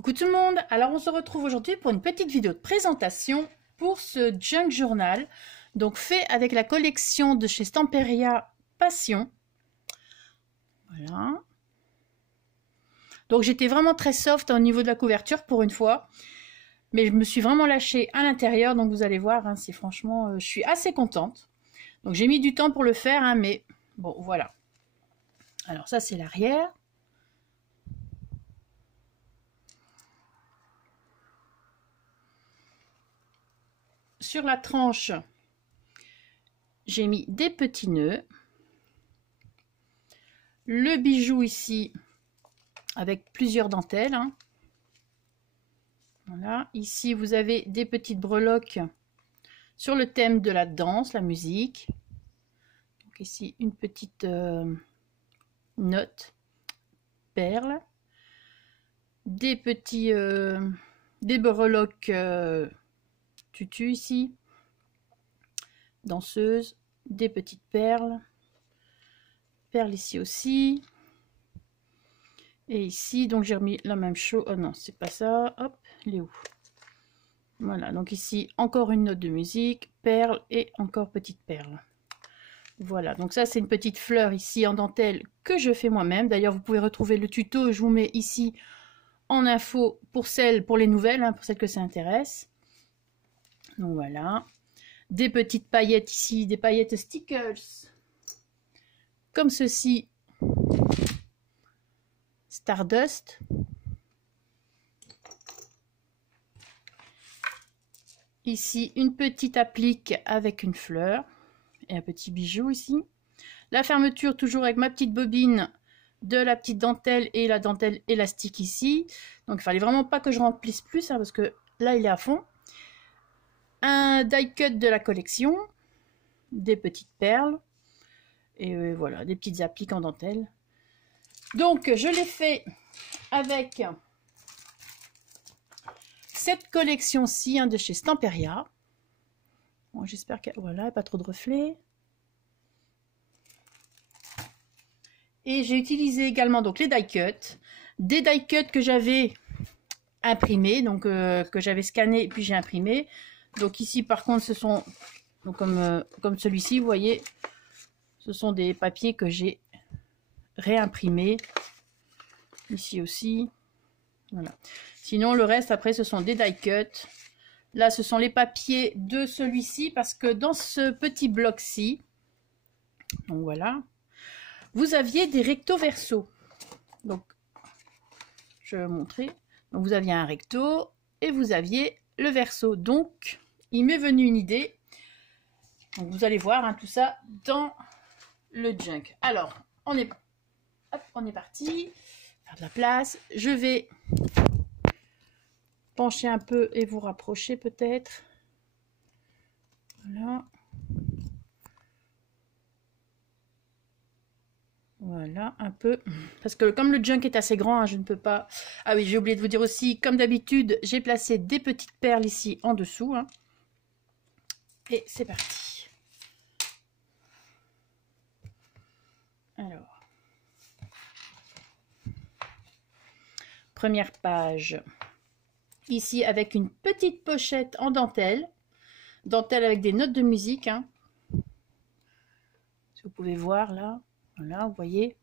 Coucou tout le monde, alors on se retrouve aujourd'hui pour une petite vidéo de présentation pour ce junk journal, donc fait avec la collection de chez Stamperia Passion. Voilà. Donc j'étais vraiment très soft au niveau de la couverture pour une fois, mais je me suis vraiment lâchée à l'intérieur, donc vous allez voir, hein, c'est franchement, je suis assez contente. Donc j'ai mis du temps pour le faire, hein, mais bon voilà. Alors ça c'est l'arrière. Sur la tranche, j'ai mis des petits nœuds. Le bijou ici, avec plusieurs dentelles. Hein. Voilà. Ici, vous avez des petites breloques sur le thème de la danse, la musique. Donc ici, une petite note, perle. Des petits... des breloques... tutu ici, danseuse, des petites perles ici aussi, et ici donc j'ai remis la même chose. Oh non, c'est pas ça, hop, il est où? Voilà, donc ici encore une note de musique, perles et encore petite perle. Voilà, donc ça c'est une petite fleur ici en dentelle que je fais moi-même. D'ailleurs vous pouvez retrouver le tuto, je vous mets ici en info pour les nouvelles, hein, pour celles que ça intéresse. Donc voilà, des petites paillettes ici, des paillettes stickers, comme ceci, Stardust. Ici, une petite applique avec une fleur et un petit bijou ici. La fermeture toujours avec ma petite bobine de la petite dentelle et la dentelle élastique ici. Donc il fallait vraiment pas que je remplisse plus, hein, parce que là il est à fond. Un die cut de la collection, des petites perles et voilà, des petites appliques en dentelle. Donc je l'ai fait avec cette collection-ci, hein, de chez Stamperia. Bon, j'espère que voilà, pas trop de reflets. Et j'ai utilisé également donc les die cuts, des die cuts que j'avais imprimés, donc que j'avais scanné et puis j'ai imprimé. Donc ici par contre ce sont donc, comme celui-ci, vous voyez, ce sont des papiers que j'ai réimprimés. Ici aussi. Voilà. Sinon le reste après ce sont des die cuts. Là ce sont les papiers de celui-ci parce que dans ce petit bloc-ci, donc voilà, vous aviez des recto verso. Donc je vais vous montrer. Donc vous aviez un recto et vous aviez le verso. Donc il m'est venu une idée. Donc vous allez voir, hein, tout ça dans le junk. Alors on est parti. Faire de la place. Je vais pencher un peu et vous rapprocher peut-être. Voilà. Voilà, un peu. Parce que comme le junk est assez grand, hein, je ne peux pas... Ah oui, j'ai oublié de vous dire aussi, comme d'habitude, j'ai placé des petites perles ici en dessous. Hein. Et c'est parti. Alors. Première page. Ici, avec une petite pochette en dentelle. Dentelle avec des notes de musique. Hein. Si vous pouvez voir là. Voilà, vous voyez.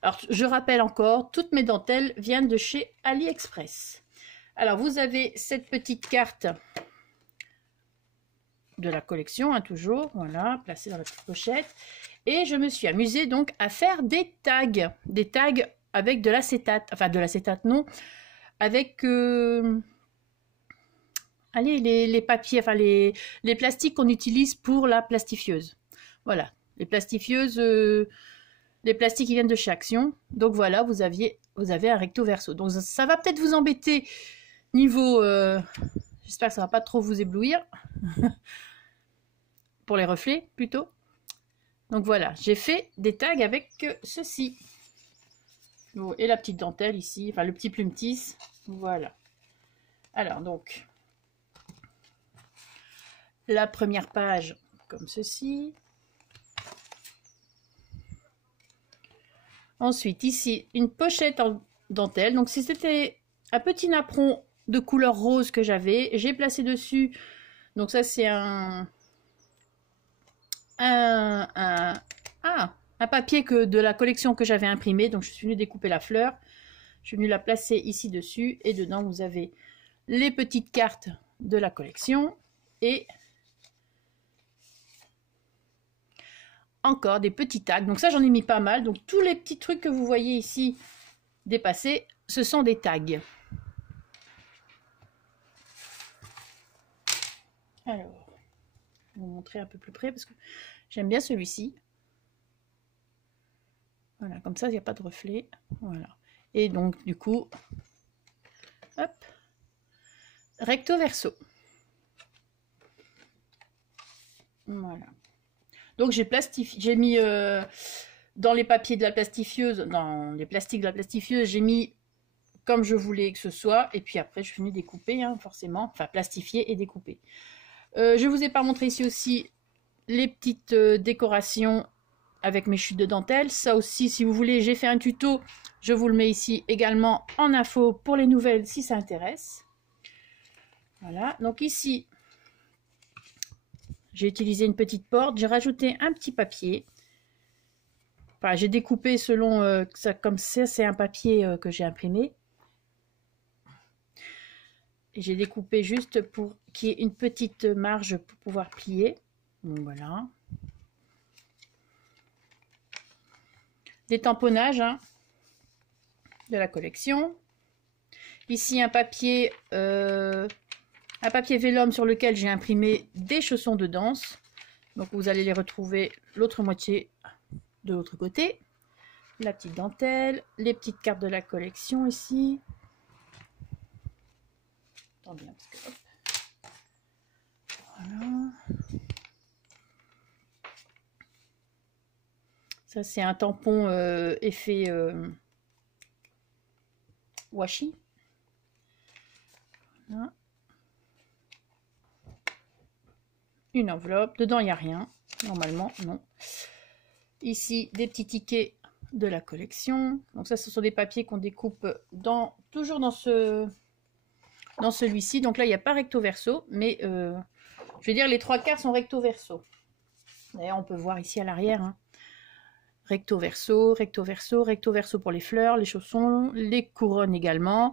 Alors, je rappelle encore, toutes mes dentelles viennent de chez AliExpress. Alors, vous avez cette petite carte de la collection, hein, toujours, voilà, placée dans la petite pochette. Et je me suis amusée donc à faire des tags avec de l'acétate, enfin de l'acétate non, avec allez, les papiers, enfin les plastiques qu'on utilise pour la plastifieuse. Voilà, les plastifieuses, les plastiques qui viennent de chez Action. Donc voilà, vous avez un recto verso. Donc ça va peut-être vous embêter niveau, j'espère que ça va pas trop vous éblouir. Pour les reflets plutôt. Donc voilà, j'ai fait des tags avec ceci. Et la petite dentelle ici, enfin le petit plumetis. Voilà. Alors donc, la première page comme ceci. Ensuite ici, une pochette en dentelle. Donc si c'était un petit napperon de couleur rose que j'avais. J'ai placé dessus, donc ça c'est un papier de la collection que j'avais imprimé. Donc je suis venue découper la fleur. Je suis venue la placer ici dessus. Et dedans, vous avez les petites cartes de la collection. Et encore des petits tags. Donc ça, j'en ai mis pas mal. Donc tous les petits trucs que vous voyez ici dépassés, ce sont des tags. Alors, je vais vous montrer un peu plus près parce que j'aime bien celui-ci. Voilà, comme ça, il n'y a pas de reflet. Voilà. Et donc, du coup, hop, recto verso. Voilà. Donc, j'ai mis dans les papiers de la plastifieuse, dans les plastiques de la plastifieuse, j'ai mis comme je voulais que ce soit. Et puis après, je suis venue découper, hein, forcément. Enfin, plastifier et découper. Je vous ai pas montré ici aussi les petites décorations avec mes chutes de dentelle. Ça aussi, si vous voulez, j'ai fait un tuto. Je vous le mets ici également en info pour les nouvelles si ça intéresse. Voilà. Donc ici, j'ai utilisé une petite porte. J'ai rajouté un petit papier. Enfin, j'ai découpé selon ça, comme ça, c'est un papier que j'ai imprimé. J'ai découpé juste pour qu'il y ait une petite marge pour pouvoir plier. Donc voilà. Des tamponnages hein, de la collection. Ici un papier vélum sur lequel j'ai imprimé des chaussons de danse. Donc vous allez les retrouver l'autre moitié de l'autre côté. La petite dentelle, les petites cartes de la collection ici. Attendez, parce que, hop. Voilà. Ça, c'est un tampon effet washi. Voilà. Une enveloppe. Dedans, il n'y a rien. Normalement, non. Ici, des petits tickets de la collection. Donc ça, ce sont des papiers qu'on découpe toujours dans celui-ci. Donc là, il n'y a pas recto verso, mais je vais dire les 3/4 sont recto verso. D'ailleurs, on peut voir ici à l'arrière. Hein. Recto verso, recto verso, recto verso pour les fleurs, les chaussons, les couronnes également,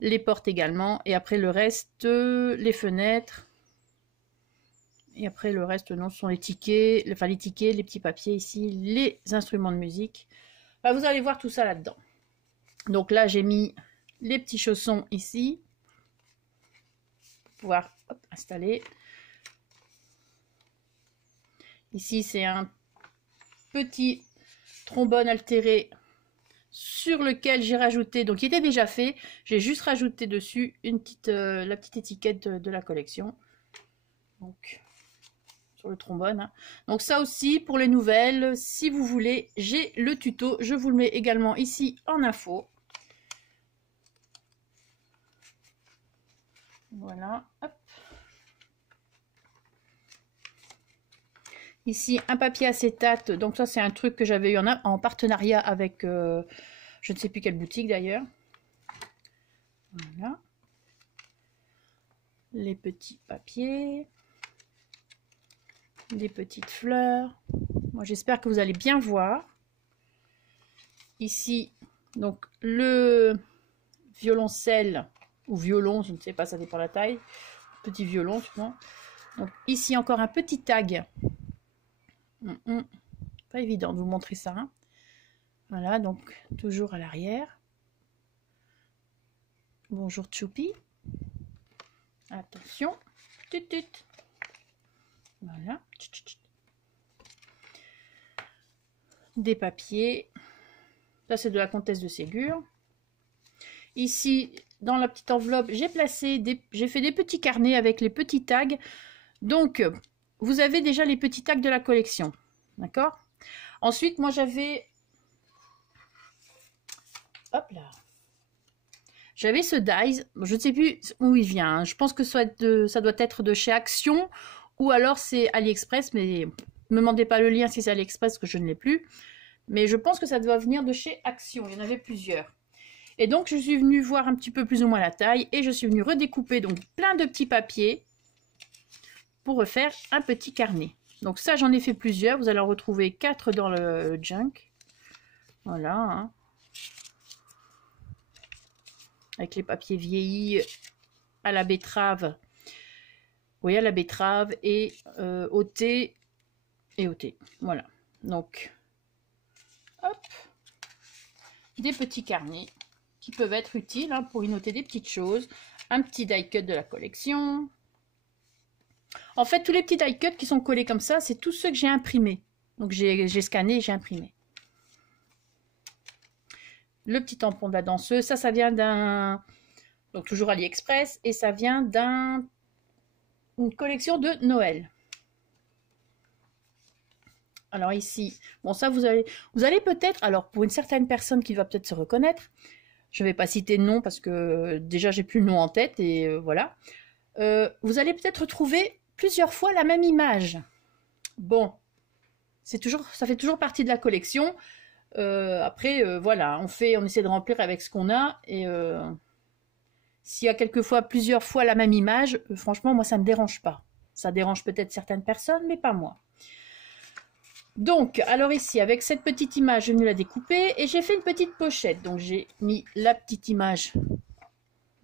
les portes également. Et après le reste, les fenêtres. Et après le reste, non, ce sont les tickets, enfin les tickets, les petits papiers ici, les instruments de musique. Enfin, vous allez voir tout ça là-dedans. Donc là, j'ai mis les petits chaussons ici. Pour pouvoir installer. Ici, c'est un petit trombone altéré sur lequel j'ai rajouté, donc il était déjà fait, j'ai juste rajouté dessus la petite étiquette de la collection. Donc, sur le trombone. Hein. Donc ça aussi, pour les nouvelles, si vous voulez, j'ai le tuto. Je vous le mets également ici en info. Voilà. Hop. Ici, un papier acétate. Donc ça, c'est un truc que j'avais eu en partenariat avec je ne sais plus quelle boutique d'ailleurs. Voilà. Les petits papiers. Les petites fleurs. Moi, j'espère que vous allez bien voir. Ici, donc, le violoncelle ou violon, je ne sais pas, ça dépend de la taille. Petit violon, souvent. Donc, ici, encore un petit tag. Pas évident de vous montrer ça. Hein. Voilà, donc, toujours à l'arrière. Bonjour, Choupi. Attention. Tut, tut. Voilà. Des papiers. Ça, c'est de la Comtesse de Ségur. Ici, dans la petite enveloppe, j'ai fait des petits carnets avec les petits tags. Donc, vous avez déjà les petits tags de la collection. D'accord? Ensuite, moi, j'avais... Hop là. J'avais ce dies. Je ne sais plus où il vient. Hein. Je pense que ça doit être de chez Action. Ou alors c'est AliExpress, mais ne me demandez pas le lien si c'est AliExpress, que je ne l'ai plus. Mais je pense que ça doit venir de chez Action. Il y en avait plusieurs. Et donc, je suis venue voir un petit peu plus ou moins la taille et je suis venue redécouper donc plein de petits papiers pour refaire un petit carnet. Donc ça, j'en ai fait plusieurs. Vous allez en retrouver 4 dans le junk. Voilà. Hein. Avec les papiers vieillis à la betterave. Oui, à la betterave et au thé et au thé. Voilà. Donc, hop. Des petits carnets qui peuvent être utiles hein, pour y noter des petites choses. Un petit die cut de la collection. En fait, tous les petits die cuts qui sont collés comme ça, c'est tous ceux que j'ai imprimés. Donc, j'ai scanné et j'ai imprimé. Le petit tampon de la danseuse, ça vient d'un... Donc, toujours AliExpress. Et ça vient d'une collection de Noël. Alors ici, bon ça vous allez peut-être, alors pour une certaine personne qui va peut-être se reconnaître, je ne vais pas citer de nom parce que déjà j'ai plus le nom en tête et voilà. Vous allez peut-être retrouver plusieurs fois la même image. Bon, ça fait toujours partie de la collection. Après, voilà, on essaie de remplir avec ce qu'on a et s'il y a quelquefois plusieurs fois la même image, franchement moi ça ne me dérange pas. Ça dérange peut-être certaines personnes, mais pas moi. Donc, alors ici, avec cette petite image, je vais la découper et j'ai fait une petite pochette. Donc, j'ai mis la petite image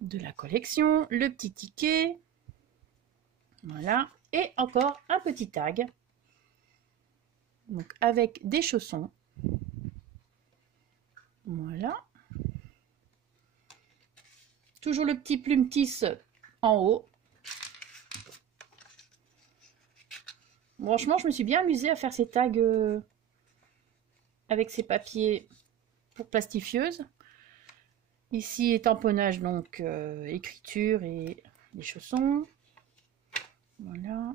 de la collection, le petit ticket, voilà, et encore un petit tag. Donc, avec des chaussons. Voilà. Toujours le petit plume-tisse en haut. Franchement, je me suis bien amusée à faire ces tags avec ces papiers pour plastifieuse. Ici, tamponnage, donc écriture et les chaussons. Voilà.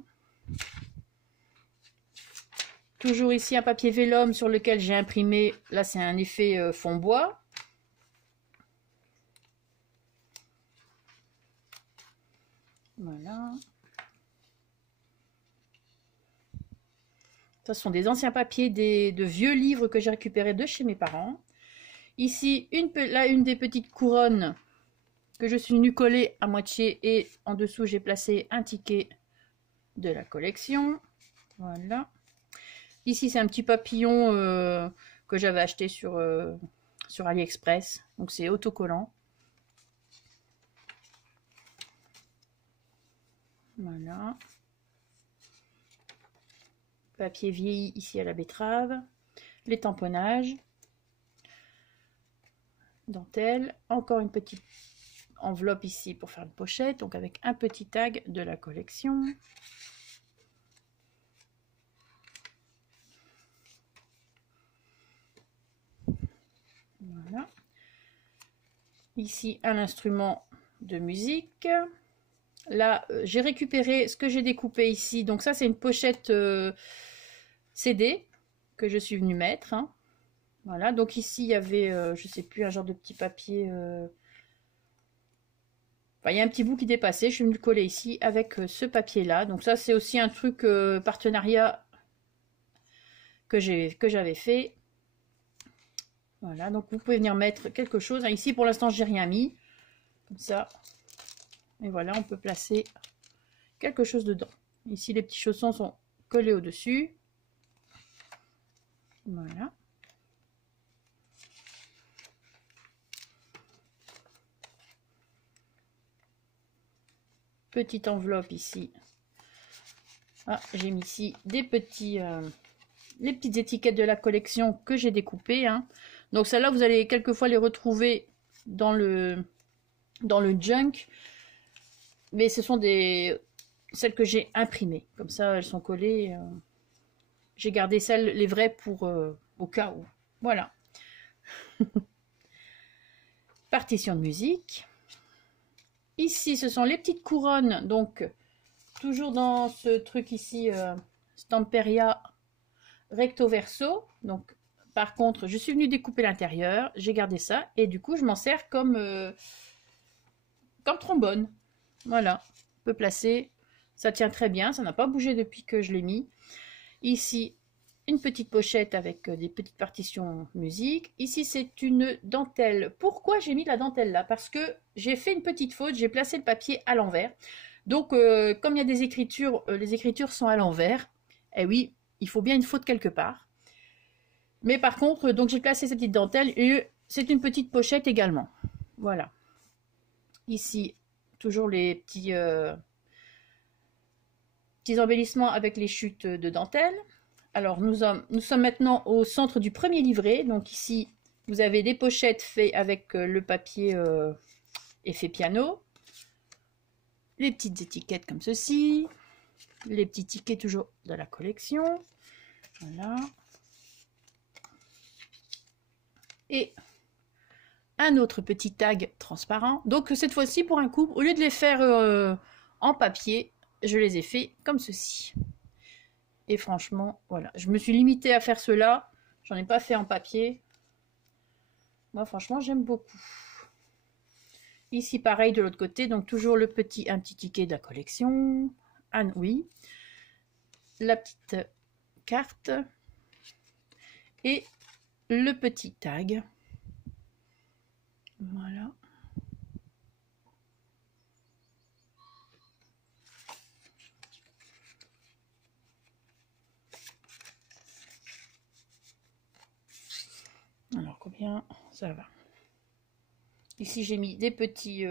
Toujours ici un papier vélum sur lequel j'ai imprimé. Là, c'est un effet fond bois. Voilà. Ce sont des anciens papiers, de vieux livres que j'ai récupérés de chez mes parents. Ici, une des petites couronnes que je suis venue coller à moitié et en dessous, j'ai placé un ticket de la collection. Voilà. Ici, c'est un petit papillon que j'avais acheté sur AliExpress. Donc, c'est autocollant. Voilà. Papier vieilli ici à la betterave, les tamponnages, dentelle, encore une petite enveloppe ici pour faire une pochette, donc avec un petit tag de la collection. Voilà. Ici un instrument de musique. Là, j'ai récupéré ce que j'ai découpé ici. Donc ça, c'est une pochette CD que je suis venue mettre. Hein. Voilà, donc ici, il y avait, je sais plus, un genre de petit papier. Enfin, il y a un petit bout qui dépassait. Je suis venue le coller ici avec ce papier-là. Donc ça, c'est aussi un truc partenariat que j'avais fait. Voilà, donc vous pouvez venir mettre quelque chose. Hein, ici, pour l'instant, j'ai rien mis. Comme ça. Et voilà, on peut placer quelque chose dedans. Ici, les petits chaussons sont collés au-dessus. Voilà. Petite enveloppe ici. Ah, j'ai mis ici des petits, les petites étiquettes de la collection que j'ai découpées. Hein. Donc celles-là, vous allez quelquefois les retrouver dans le junk. Mais ce sont celles que j'ai imprimées. Comme ça, elles sont collées. J'ai gardé les vraies pour au cas où. Voilà. Partition de musique. Ici, ce sont les petites couronnes. Donc, toujours dans ce truc ici, Stamperia recto verso. Donc, par contre, je suis venue découper l'intérieur. J'ai gardé ça. Et du coup, je m'en sers comme trombone. Voilà. On peut placer. Ça tient très bien. Ça n'a pas bougé depuis que je l'ai mis. Ici, une petite pochette avec des petites partitions musique. Ici, c'est une dentelle. Pourquoi j'ai mis la dentelle là? Parce que j'ai fait une petite faute, j'ai placé le papier à l'envers. Donc, comme il y a des écritures, les écritures sont à l'envers. Eh oui, il faut bien une faute quelque part. Mais par contre, donc j'ai placé cette petite dentelle et c'est une petite pochette également. Voilà. Ici, toujours les petits embellissements avec les chutes de dentelle. Alors, nous sommes maintenant au centre du premier livret. Donc ici, vous avez des pochettes faites avec le papier effet piano. Les petites étiquettes comme ceci. Les petits tickets toujours de la collection. Voilà. Et un autre petit tag transparent. Donc cette fois-ci, pour un couple, au lieu de les faire en papier, je les ai fait comme ceci. Et franchement, voilà. Je me suis limitée à faire cela. J'en ai pas fait en papier. Moi, franchement, j'aime beaucoup. Ici, pareil, de l'autre côté. Donc, toujours un petit ticket de la collection. Ah oui. La petite carte. Et le petit tag. Voilà. Alors, combien ça va? Ici, j'ai mis des petits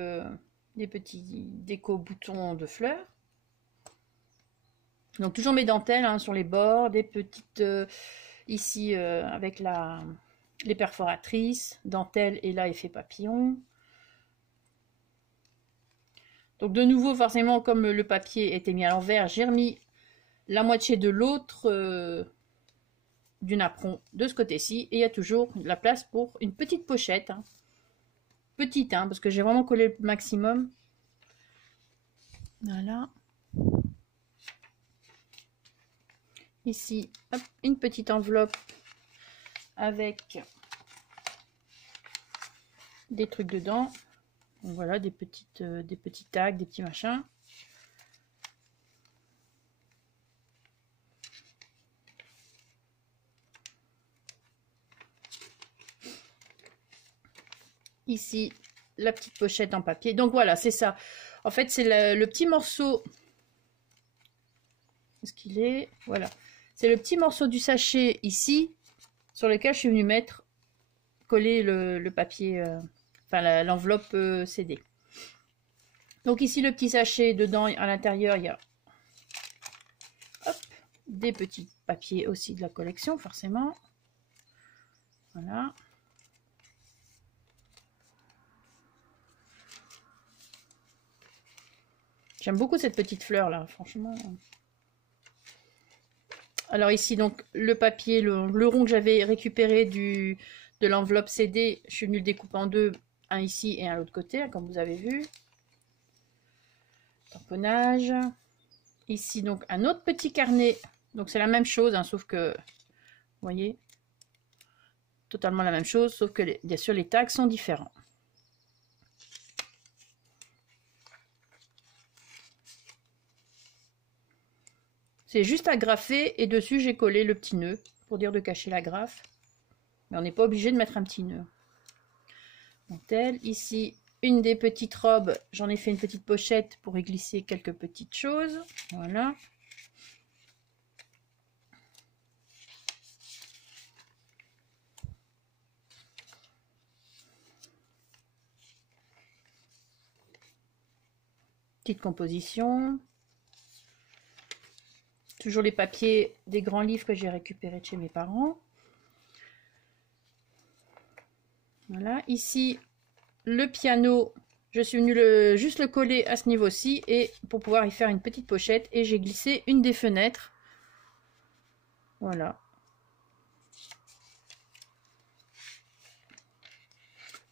déco-boutons de fleurs. Donc, toujours mes dentelles hein, sur les bords, des petites... ici, avec les perforatrices, dentelle et là, effet papillon. Donc, de nouveau, forcément, comme le papier était mis à l'envers, j'ai remis la moitié de l'autre du napperon de ce côté-ci. Et il y a toujours la place pour une petite pochette. Hein. Petite, hein, parce que j'ai vraiment collé le maximum. Voilà. Ici, hop, une petite enveloppe avec des trucs dedans. Donc voilà, des petits tags, des petits machins. Ici, la petite pochette en papier. Donc voilà, c'est ça. En fait, c'est le petit morceau. Est-ce qu'il est? Voilà. C'est le petit morceau du sachet ici, sur lequel je suis venue coller le papier, enfin l'enveloppe CD. Donc ici, le petit sachet, dedans, à l'intérieur, il y a hop, des petits papiers aussi de la collection, forcément. Voilà. J'aime beaucoup cette petite fleur là, franchement. Alors ici donc le papier, le rond que j'avais récupéré de l'enveloppe CD, je suis venue le découper en deux, un ici et un à l'autre côté, comme vous avez vu. Tamponnage. Ici donc un autre petit carnet, donc c'est la même chose, hein, sauf que, vous voyez, totalement la même chose, sauf que bien sûr les tags sont différents. C'est juste agrafer et dessus j'ai collé le petit nœud pour dire de cacher l'agrafe. Mais on n'est pas obligé de mettre un petit nœud. Dentelle. Ici, une des petites robes. J'en ai fait une petite pochette pour y glisser quelques petites choses. Voilà. Petite composition. Toujours les papiers des grands livres que j'ai récupérés de chez mes parents. Voilà, ici le piano, je suis venue juste le coller à ce niveau-ci et pour pouvoir y faire une petite pochette et j'ai glissé une des fenêtres. Voilà.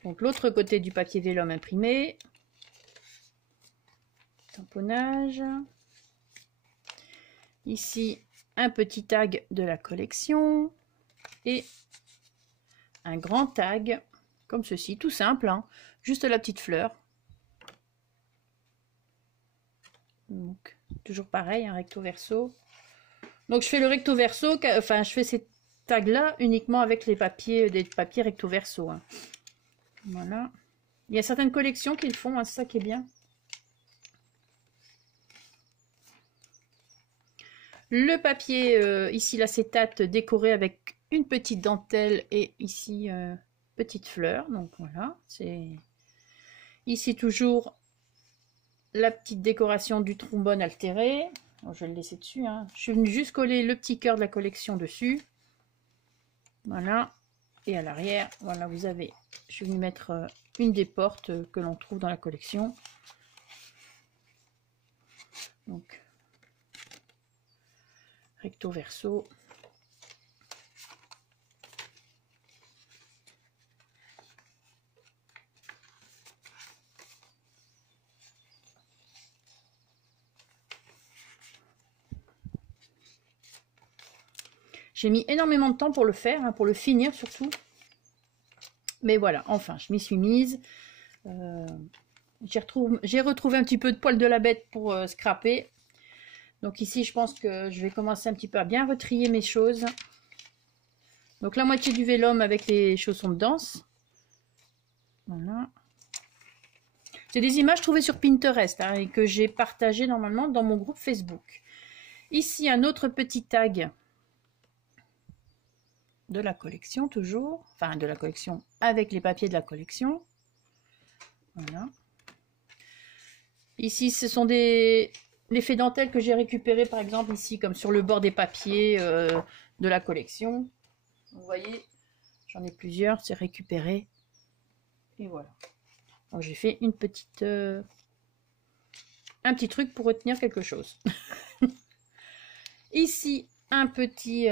Donc l'autre côté du papier vélum imprimé. Tamponnage. Ici, un petit tag de la collection et un grand tag comme ceci, tout simple, hein, juste la petite fleur. Donc, toujours pareil, un recto verso. Donc je fais le recto verso, enfin je fais ces tags là uniquement avec les papiers, des papiers recto verso. Hein. Voilà. Il y a certaines collections qui le font, hein, c'est ça qui est bien. Le papier, ici l'acétate décoré avec une petite dentelle et ici petite fleur. Donc voilà, c'est ici toujours la petite décoration du trombone altéré. Alors, je vais le laisser dessus. Hein. Je suis venue juste coller le petit cœur de la collection dessus. Voilà. Et à l'arrière, voilà, vous avez. Je suis venue mettre une des portes que l'on trouve dans la collection. Donc, recto verso. J'ai mis énormément de temps pour le faire, hein, pour le finir surtout. Mais voilà, enfin, je m'y suis mise. J'ai retrouvé un petit peu de poil de la bête pour scraper. Donc ici, je pense que je vais commencer un petit peu à bien retrier mes choses. Donc la moitié du vélum avec les chaussons de danse. Voilà. C'est des images trouvées sur Pinterest hein, et que j'ai partagées normalement dans mon groupe Facebook. Ici, un autre petit tag de la collection toujours. Enfin, de la collection avec les papiers de la collection. Voilà. Ici, ce sont des l'effet dentelle que j'ai récupéré par exemple ici, comme sur le bord des papiers de la collection. Vous voyez, j'en ai plusieurs, c'est récupéré. Et voilà. Donc j'ai fait une petite, un petit truc pour retenir quelque chose. Ici, un petit,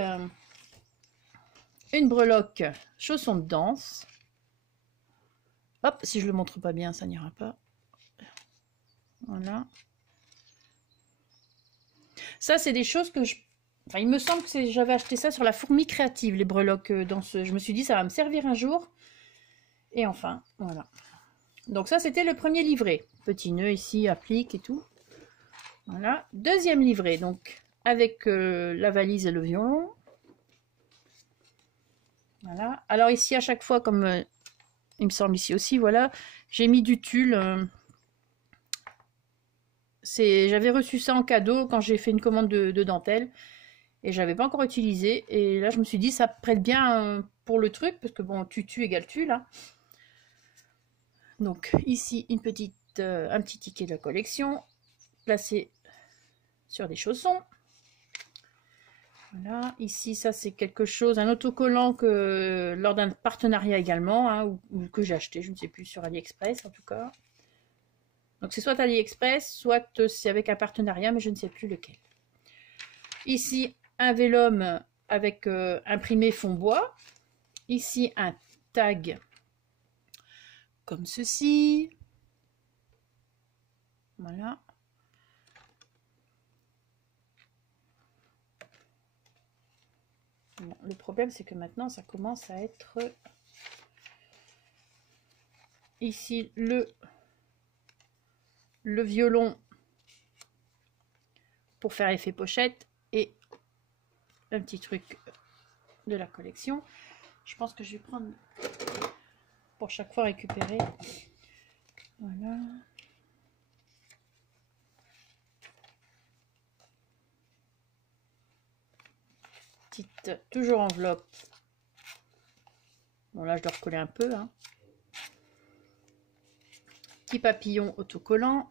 une breloque chausson de danse. Hop, si je le montre pas bien, ça n'ira pas. Voilà. Ça, c'est des choses que je... Enfin, il me semble que j'avais acheté ça sur la Fourmi Créative, les breloques dans ce... Je me suis dit, ça va me servir un jour. Et enfin, voilà. Donc ça, c'était le premier livret. Petit nœud ici, applique et tout. Voilà. Deuxième livret, donc avec la valise et le violon. Voilà. Alors ici, à chaque fois, comme il me semble ici aussi, voilà, j'ai mis du tulle. J'avais reçu ça en cadeau quand j'ai fait une commande de dentelle. Et j'avais pas encore utilisé. Et là, je me suis dit, ça prête bien pour le truc. Parce que bon, tutu égale tu, là. Donc, ici, un petit ticket de la collection. Placé sur des chaussons. Voilà. Ici, ça, c'est quelque chose, un autocollant que lors d'un partenariat également. Hein, ou que j'ai acheté, je ne sais plus, sur AliExpress en tout cas. Donc, c'est soit AliExpress, soit c'est avec un partenariat, mais je ne sais plus lequel. Ici, un vélum avec imprimé fond bois. Ici, un tag comme ceci. Voilà. Bon, le problème, c'est que maintenant, ça commence à être... Ici, le violon pour faire effet pochette et un petit truc de la collection. Je pense que je vais prendre pour chaque fois récupérer. Voilà. Petite, toujours enveloppe. Bon là je dois recoller un peu. Hein. Petit papillon autocollant.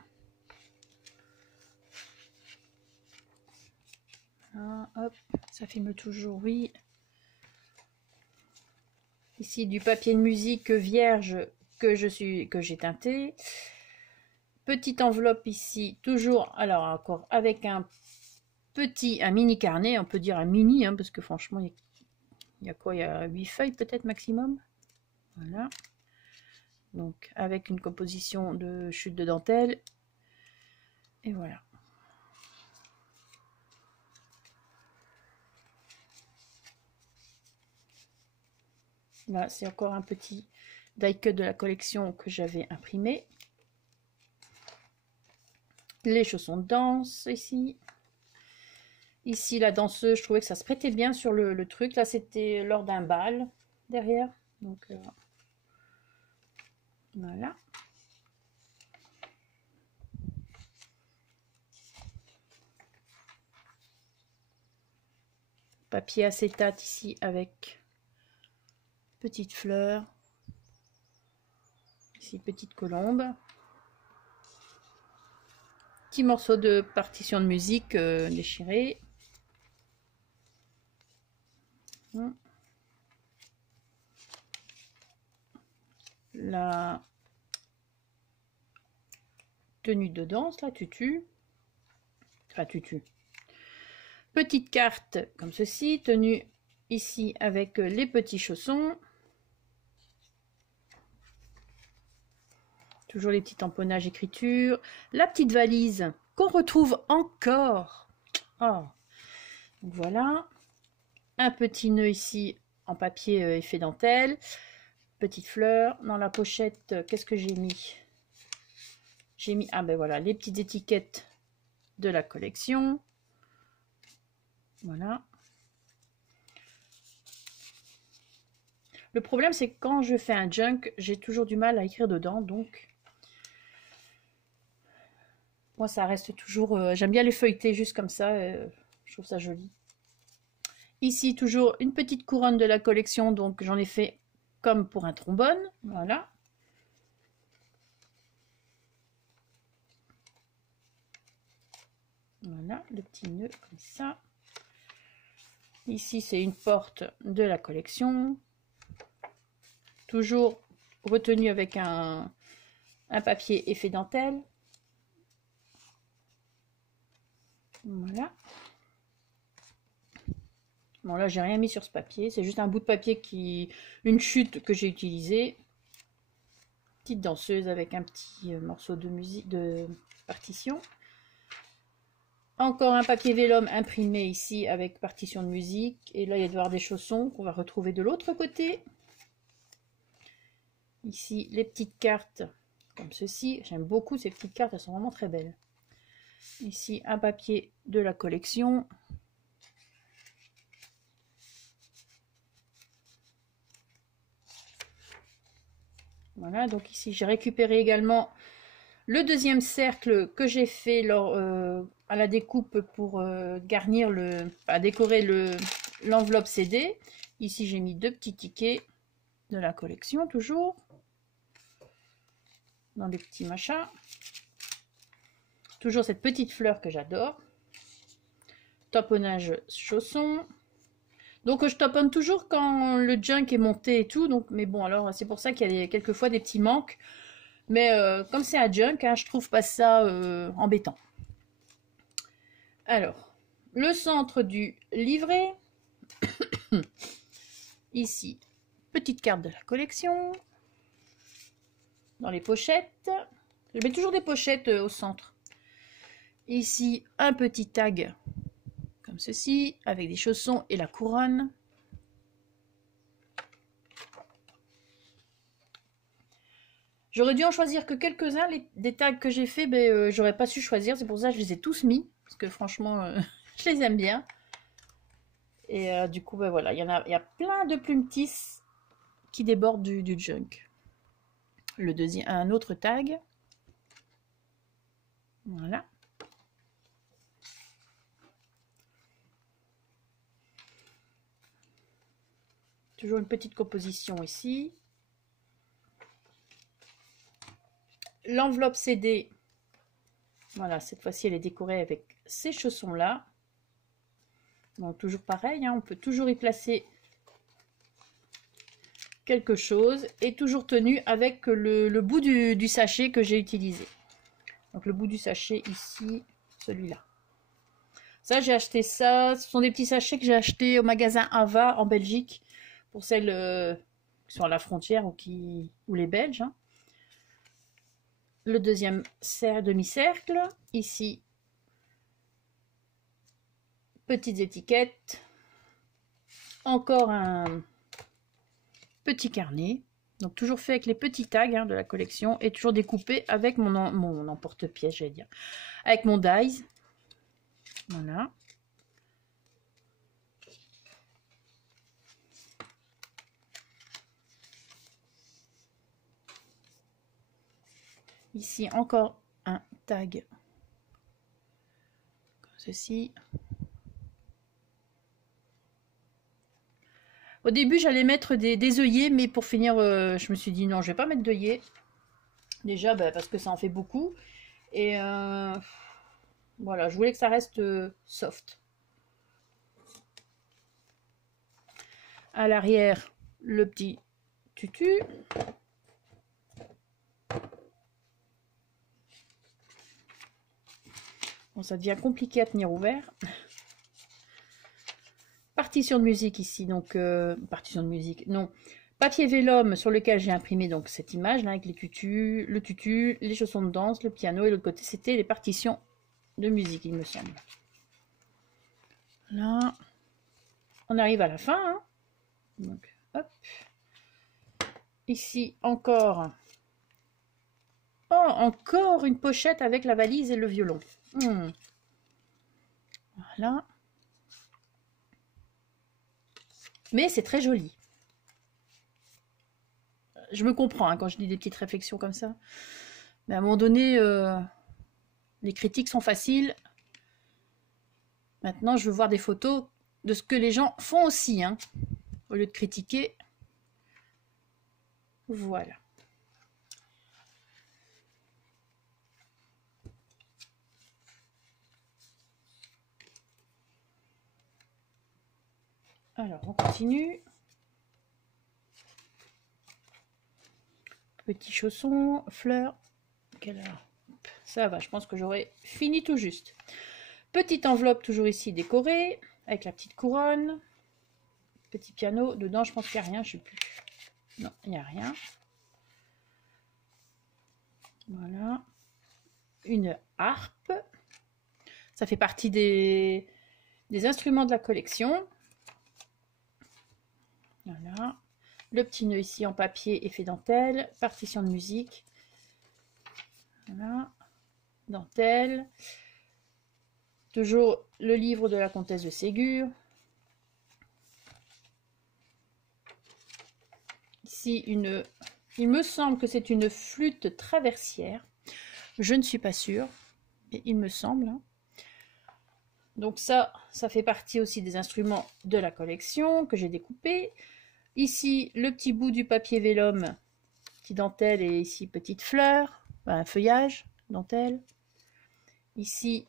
Voilà, hop, ça filme toujours, oui. Ici du papier de musique vierge que j'ai teinté. Petite enveloppe ici, toujours, alors encore avec un mini carnet, on peut dire un mini, hein, parce que franchement, il y a quoi? Il y a 8 feuilles peut-être maximum. Voilà. Donc avec une composition de chute de dentelle. Et voilà. Là, c'est encore un petit die cut de la collection que j'avais imprimé. Les chaussons de danse ici. Ici, la danseuse, je trouvais que ça se prêtait bien sur le truc. Là, c'était lors d'un bal derrière. Donc, voilà. Papier acétate ici avec petite fleur. Ici, petite colombe. Petit morceau de partition de musique déchiré. La tenue de danse, la tutu. Enfin, tutu. Petite carte comme ceci, tenue ici avec les petits chaussons. Toujours les petits tamponnages écriture. La petite valise qu'on retrouve encore. Oh. Donc voilà. Un petit nœud ici en papier effet dentelle. Petite fleur. Dans la pochette, qu'est-ce que j'ai mis? J'ai mis, ah ben voilà, les petites étiquettes de la collection. Voilà. Le problème, c'est que quand je fais un junk, j'ai toujours du mal à écrire dedans, donc moi, ça reste toujours... j'aime bien les feuilleter juste comme ça, je trouve ça joli. Ici, toujours une petite couronne de la collection, donc j'en ai fait comme pour un trombone, voilà. Voilà, le petit nœud comme ça. Ici, c'est une porte de la collection. Toujours retenu avec un papier effet dentelle. Voilà. Bon, là, j'ai rien mis sur ce papier. C'est juste un bout de papier une chute que j'ai utilisée. Petite danseuse avec un petit morceau de musique, de partition. Encore un papier vélum imprimé ici avec partition de musique. Et là, il y a de voir des chaussons qu'on va retrouver de l'autre côté. Ici, les petites cartes comme ceci. J'aime beaucoup ces petites cartes, elles sont vraiment très belles. Ici, un papier de la collection. Voilà, donc ici, j'ai récupéré également le deuxième cercle que j'ai fait à la découpe pour garnir décorer l'enveloppe CD. Ici, j'ai mis 2 petits tickets de la collection, toujours. Dans des petits machins. Toujours cette petite fleur que j'adore. Taponnage chausson. Donc je taponne toujours quand le junk est monté et tout. Donc, mais bon, alors c'est pour ça qu'il y a quelquefois des petits manques. Mais comme c'est un junk, hein, je trouve pas ça embêtant. Alors, le centre du livret. Ici, petite carte de la collection. Dans les pochettes. Je mets toujours des pochettes au centre. Ici, un petit tag comme ceci, avec des chaussons et la couronne. J'aurais dû en choisir que quelques-uns, des tags que j'ai fait, ben, j'aurais pas su choisir, c'est pour ça que je les ai tous mis, parce que franchement, je les aime bien. Et du coup, ben voilà, il y a plein de plumes tisses qui débordent du junk. Le deuxième, un autre tag. Voilà. Toujours une petite composition ici. L'enveloppe CD, voilà, cette fois-ci elle est décorée avec ces chaussons-là. Donc toujours pareil, hein, on peut toujours y placer quelque chose et toujours tenu avec le bout du sachet que j'ai utilisé. Donc le bout du sachet ici, celui-là. Ça, j'ai acheté ça. Ce sont des petits sachets que j'ai achetés au magasin Ava en Belgique pour celles qui sont à la frontière ou les Belges. Hein. Le deuxième demi-cercle. Ici, petites étiquettes. Encore un petit carnet. Donc toujours fait avec les petits tags hein, de la collection et toujours découpé avec mon emporte-pièce, j'allais dire. Avec mon dies. Voilà. Ici, encore un tag. Comme ceci. Au début, j'allais mettre des œillets, mais pour finir, je me suis dit non, je vais pas mettre d'œillets. Déjà, bah, parce que ça en fait beaucoup. Et voilà, je voulais que ça reste soft. À l'arrière, le petit tutu. Bon, ça devient compliqué à tenir ouvert. Partition de musique ici, donc partition de musique, non. Papier vélum sur lequel j'ai imprimé donc cette image là avec les tutus, le tutu, les chaussons de danse, le piano et l'autre côté c'était les partitions de musique il me semble. Là, on arrive à la fin. Hein. Donc, hop. Ici encore. Oh, encore une pochette avec la valise et le violon. Voilà. Mais c'est très joli. Je me comprends hein, quand je dis des petites réflexions comme ça. Mais à un moment donné, les critiques sont faciles. Maintenant, je veux voir des photos de ce que les gens font aussi, hein, au lieu de critiquer. Voilà. Alors, on continue. Petits chaussons, fleurs. Quelle heure? Ça va, je pense que j'aurai fini tout juste. Petite enveloppe toujours ici décorée, avec la petite couronne. Petit piano, dedans je pense qu'il n'y a rien, je ne sais plus. Non, il n'y a rien. Voilà. Une harpe. Ça fait partie des instruments de la collection. Voilà. Le petit nœud ici en papier effet dentelle. Partition de musique. Voilà. Dentelle. Toujours le livre de la comtesse de Ségur. Ici, il me semble que c'est une flûte traversière. Je ne suis pas sûre, mais il me semble. Donc ça fait partie aussi des instruments de la collection que j'ai découpé. Ici, le petit bout du papier vélum, petit dentelle et ici, petite fleur, un feuillage, dentelle. Ici,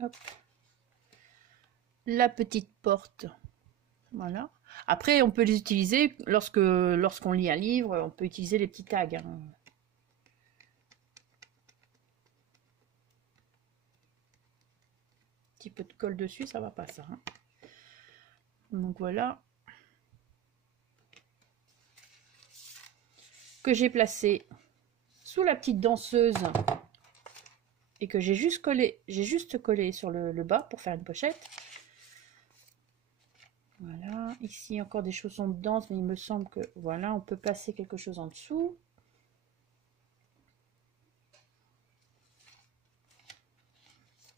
hop, la petite porte. Voilà. Après, on peut les utiliser lorsqu'on lit un livre, on peut utiliser les petits tags. Hein. Petit peu de colle dessus, ça va pas ça. Hein. Donc voilà. Que j'ai placé sous la petite danseuse et que j'ai juste collé sur le bas pour faire une pochette. Voilà, ici encore des chaussons de danse, mais il me semble que voilà, on peut placer quelque chose en dessous.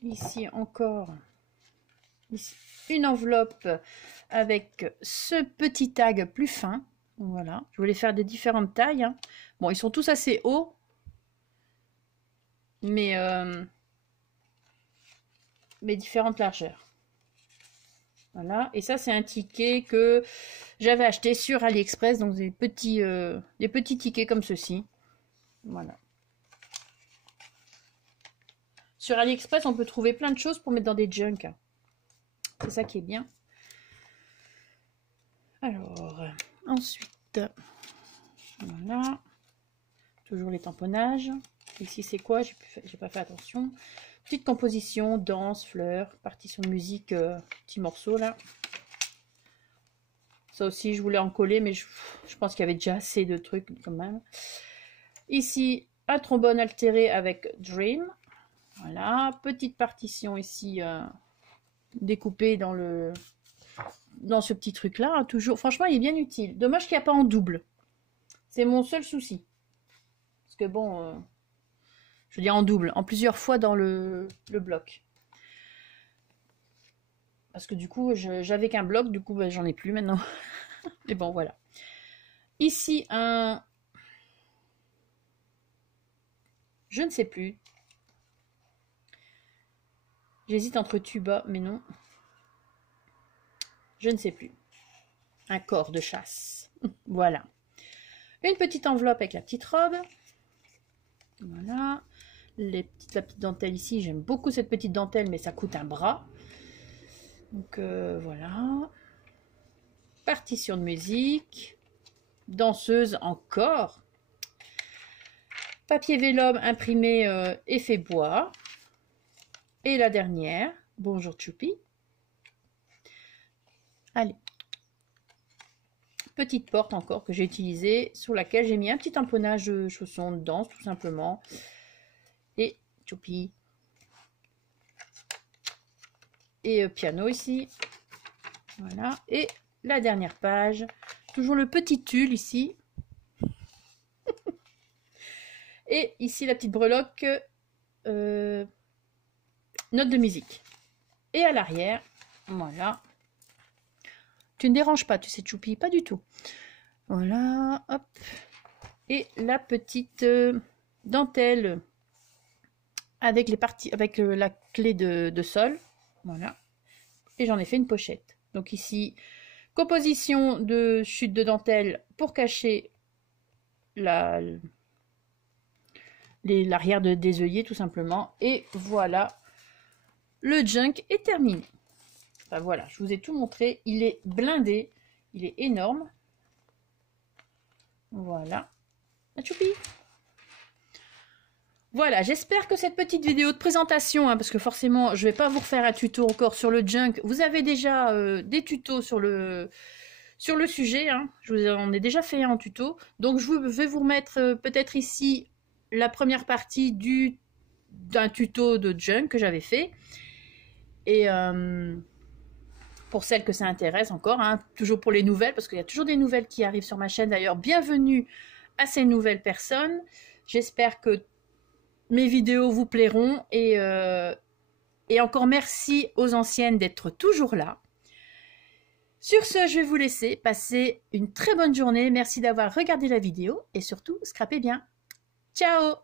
Ici encore ici, une enveloppe avec ce petit tag plus fin. Voilà, je voulais faire des différentes tailles. Hein. Bon, ils sont tous assez hauts, mais différentes largeurs. Voilà, et ça c'est un ticket que j'avais acheté sur AliExpress, donc des petits tickets comme ceci. Voilà. Sur AliExpress, on peut trouver plein de choses pour mettre dans des junk. C'est ça qui est bien. Alors, ensuite, voilà. Toujours les tamponnages. Ici, c'est quoi? J'ai pas fait attention. Petite composition, danse, fleurs, partition de musique, petits morceaux là. Ça aussi, je voulais en coller, mais je pense qu'il y avait déjà assez de trucs quand même. Ici, un trombone altéré avec Dream. Voilà, petite partition ici découpée dans ce petit truc là. Hein, toujours, franchement, il est bien utile. Dommage qu'il n'y a pas en double. C'est mon seul souci. Parce que bon, je veux dire en double, en plusieurs fois dans le bloc. Parce que du coup, j'avais qu'un bloc, du coup, bah, j'en ai plus maintenant. Mais bon, voilà. Ici, un Je ne sais plus. J'hésite entre tuba, mais non. Je ne sais plus. Un corps de chasse. Voilà. Une petite enveloppe avec la petite robe. Voilà. La petite dentelle ici. J'aime beaucoup cette petite dentelle, mais ça coûte un bras. Donc voilà. Partition de musique. Danseuse encore. Papier vélum imprimé effet bois. Et la dernière. Bonjour Choupi. Allez. Petite porte encore que j'ai utilisée, sur laquelle j'ai mis un petit tamponnage de chaussons de danse tout simplement. Et Choupi. Et piano ici. Voilà. Et la dernière page. Toujours le petit tulle ici. Et ici la petite breloque. Note de musique. Et à l'arrière, voilà. Tu ne déranges pas, tu sais, Choupi, pas du tout. Voilà, hop. Et la petite dentelle avec les parties, avec la clé de sol. Voilà. Et j'en ai fait une pochette. Donc ici, composition de chute de dentelle pour cacher l'arrière des œillets tout simplement. Et voilà, le junk est terminé. Enfin, voilà, je vous ai tout montré. Il est blindé, il est énorme. Voilà. Choupi. Voilà, j'espère que cette petite vidéo de présentation, parce que forcément, je ne vais pas vous refaire un tuto encore sur le junk. Vous avez déjà des tutos sur le sujet. Je vous en ai déjà fait un en tuto. Donc, je vais vous remettre peut-être ici la première partie d'un tuto de junk que j'avais fait. Et pour celles que ça intéresse encore, toujours pour les nouvelles, parce qu'il y a toujours des nouvelles qui arrivent sur ma chaîne. D'ailleurs, bienvenue à ces nouvelles personnes. J'espère que mes vidéos vous plairont. Et encore merci aux anciennes d'être toujours là. Sur ce, je vais vous laisser. Passer une très bonne journée. Merci d'avoir regardé la vidéo. Et surtout, scrapez bien. Ciao!